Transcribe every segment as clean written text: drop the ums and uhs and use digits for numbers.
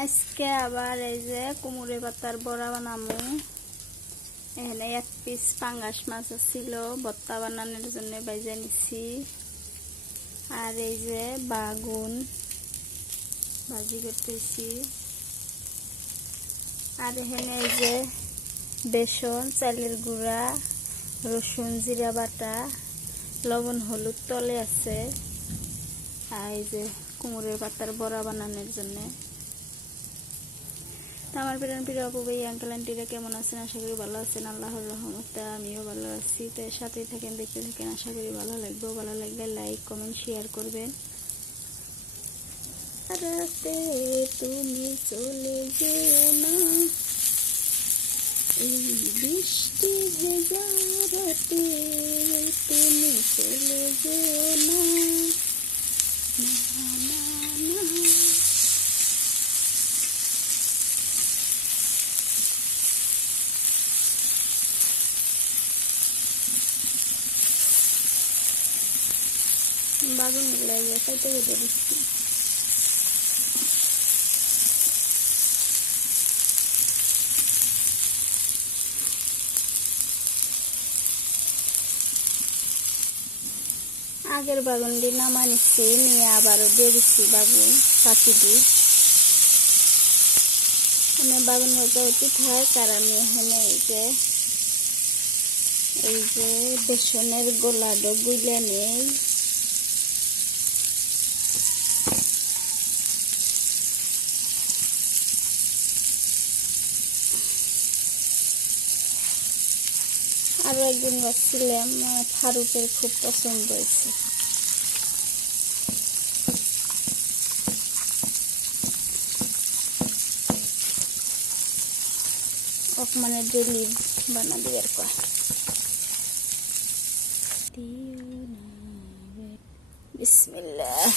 আজকে আবার এই যে কুমড়ে পাতার বড়া বানাবো। এখানে এক পিস পাঙ্গাস মাছ ছিল, ভর্তা বানানোর জন্য বাইজা নিছি। আর এই যে বাগুন ভাজি করতেছি। আর এখানে এই যে বেসন, চালের গুঁড়া, রসুন, জিরা বাটা, লবণ, হলুদ তলে আছে। আর এই যে কুমড়ের পাতার বড়া বানানোর জন্য। আমার প্রিয় আপু ভাই আঙ্কেল আন্টিরা কেমন আছেন? আশা করি ভালো আছেন। আল্লাহর রহমতে আমিও ভালো আছি। তো এর সাথেই থাকেন, দেখতে থাকেন। আশা করি ভালো লাগবে। ভালো লাগলে লাইক, কমেন্ট, শেয়ার করবেন। রাতে তুমি চলে যেও না, এই বৃষ্টি ভেজা রাতে তুমি চলে যেও না, না না না। বাগুন লাগে খাইতে খেতে দিচ্ছি। আগের বাগুন দিয়ে নামা নিচ্ছি, নিয়ে আবারও দিয়ে দিচ্ছি বাগুন ফাঁকি দিই। আমি বাগুন ভাজা হতে থাক। আর আমি এখানে এই যে বেসনের গোলাটা গুলে নেই। আরো একদিন ভাবছিলাম ফারুকের খুব পছন্দ হয়েছে। মানে ডেলি বানা দিবার কয়। বিসমিল্লাহ।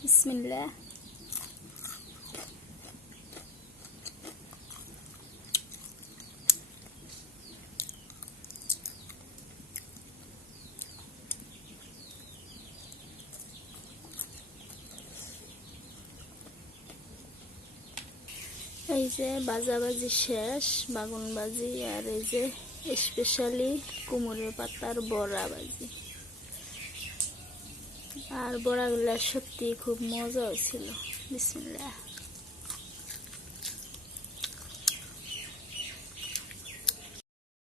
বিসমিল্লাহ। এই যে ভাজাভাজি শেষ, বাগুন ভাজি। আর এই যে স্পেশালি কুমড়ের পাতার বড়া ভাজি। আর বড়াগুলা সত্যি খুব মজা হয়েছিল। বিসমিল্লাহ।